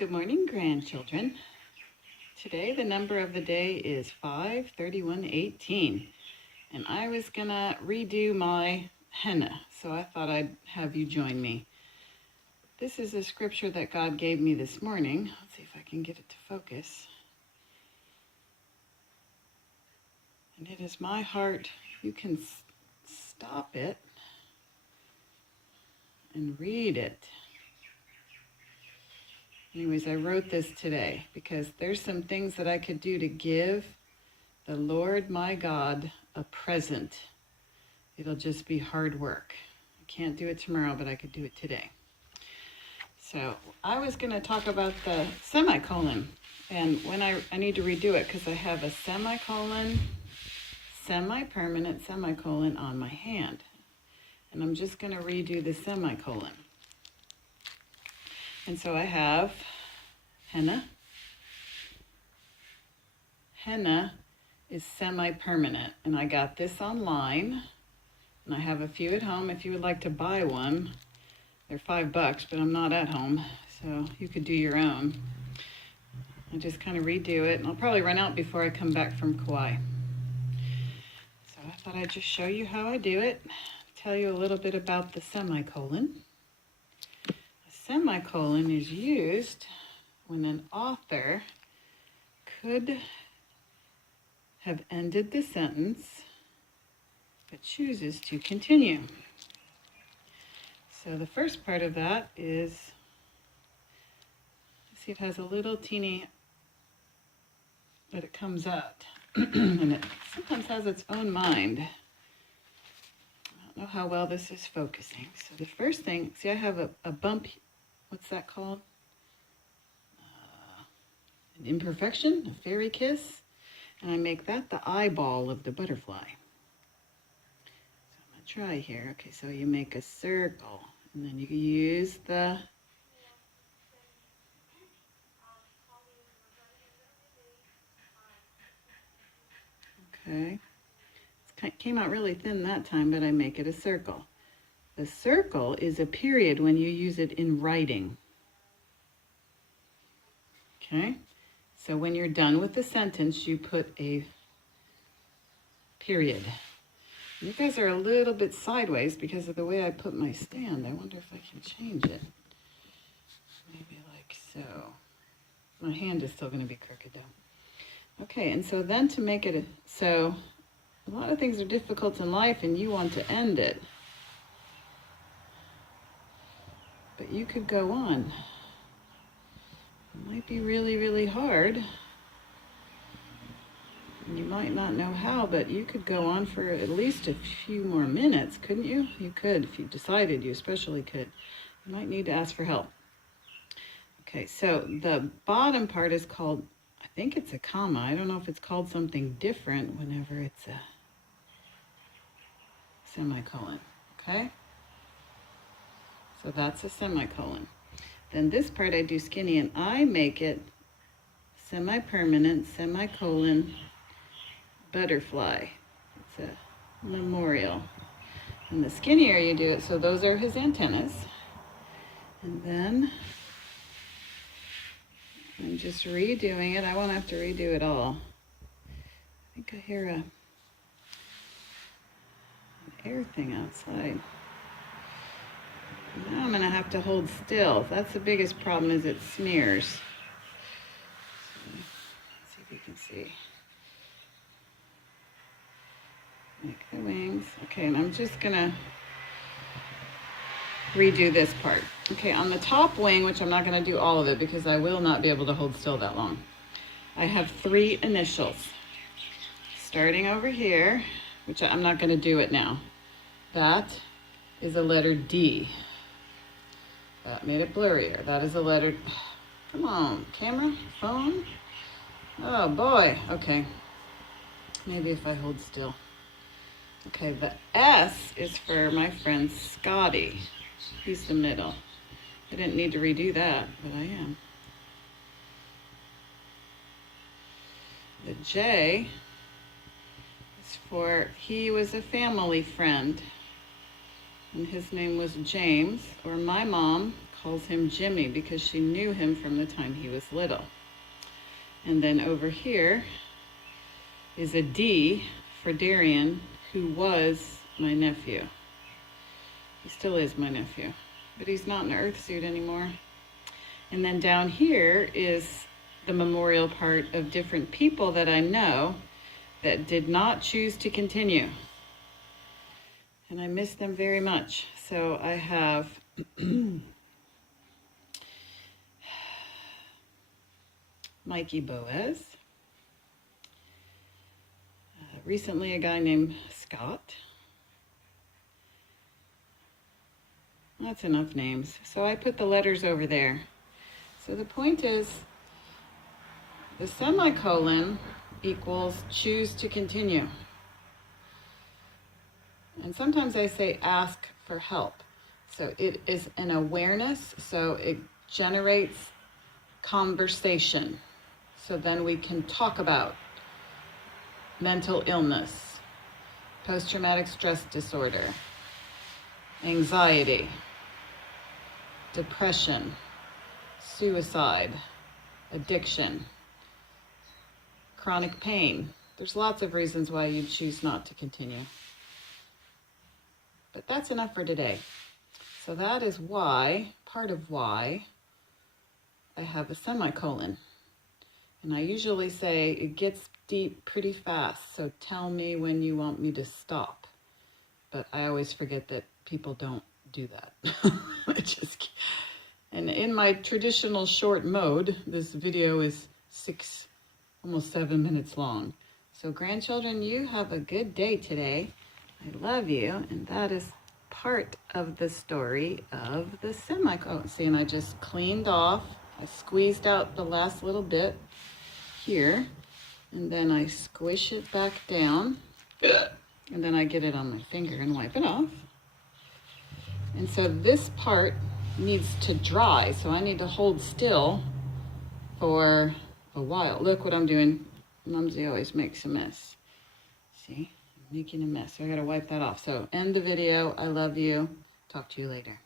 good morning, grandchildren. Today, the number of the day is 5/31/18, and I was gonna redo my henna, so I thought I'd have you join me. This is a scripture that God gave me this morning. Let's see if I can get it to focus. And it is my heart. You can stop it and read it. Anyways, I wrote this today because there's some things that I could do to give the Lord my God a present. It'll just be hard work. I can't do it tomorrow, but I could do it today. So I was going to talk about the semicolon. And when I need to redo it because I have a semicolon, semi-permanent semicolon on my hand. And I'm just going to redo the semicolon. And so I have henna. Henna is semi-permanent, and I got this online, and I have a few at home. If you would like to buy one, they're $5, but I'm not at home, so you could do your own. I just kind of redo it, and I'll probably run out before I come back from Kauai. So I thought I'd just show you how I do it, tell you a little bit about the semicolon. Semicolon is used when an author could have ended the sentence but chooses to continue. So the first part of that is, see, it has a little teeny that it comes out and it sometimes has its own mind. I don't know how well this is focusing. So the first thing, see, I have a bump. What's that called? An imperfection, a fairy kiss. And I make that the eyeball of the butterfly. So I'm going to try here. Okay, so you make a circle. And then you use the... Okay. It came out really thin that time, but I make it a circle. The circle is a period when you use it in writing. Okay, so when you're done with the sentence, you put a period. You guys are a little bit sideways because of the way I put my stand. I wonder if I can change it. Maybe like so. My hand is still going to be crooked though. Okay, and so then to make it, so a lot of things are difficult in life and you want to end it. But you could go on. It might be really, really hard. And you might not know how, but you could go on for at least a few more minutes, couldn't you? You could, if you decided, you especially could. You might need to ask for help. Okay, so the bottom part is called, I think it's a comma. I don't know if it's called something different whenever it's a semicolon, okay? So that's a semicolon. Then this part I do skinny and I make it semi-permanent, semicolon, butterfly. It's a memorial. And the skinnier you do it, so those are his antennas. And then I'm just redoing it. I won't have to redo it all. I think I hear an air thing outside. Now I'm going to have to hold still. That's the biggest problem, is it smears. So, let's see if you can see. Make the wings. Okay, and I'm just going to redo this part. Okay, on the top wing, which I'm not going to do all of it because I will not be able to hold still that long, I have 3 initials. Starting over here, which I'm not going to do it now. That is a letter D. That made it blurrier. That is a letter... Come on, camera, phone. Oh boy, okay. Maybe if I hold still. Okay, the S is for my friend Scotty. He's the middle. I didn't need to redo that, but I am. The J is for, he was a family friend. And his name was James, or my mom calls him Jimmy because she knew him from the time he was little. And then over here is a D for Darian, who was my nephew. He still is my nephew, but he's not in an earth suit anymore. And then down here is the memorial part of different people that I know that did not choose to continue. And I miss them very much. So I have Mikey Boaz. Recently a guy named Scott. That's enough names. So I put the letters over there. So the point is, the semicolon equals choose to continue. And sometimes I say ask for help. So it is an awareness, so it generates conversation. So then we can talk about mental illness, post-traumatic stress disorder, anxiety, depression, suicide, addiction, chronic pain. There's lots of reasons why you choose not to continue. But that's enough for today. So that is why, part of why, I have a semicolon. And I usually say it gets deep pretty fast, so tell me when you want me to stop. But I always forget that people don't do that. And in my traditional short mode, this video is almost 7 minutes long. So grandchildren, you have a good day today. I love you, and that is part of the story of the semicolon. See, and I just cleaned off. I squeezed out the last little bit here, and then I squish it back down, and then I get it on my finger and wipe it off. And so this part needs to dry, so I need to hold still for a while. Look what I'm doing. Mumsy always makes a mess. See, I'm making a mess, so I gotta wipe that off. So end the video. I love you. Talk to you later.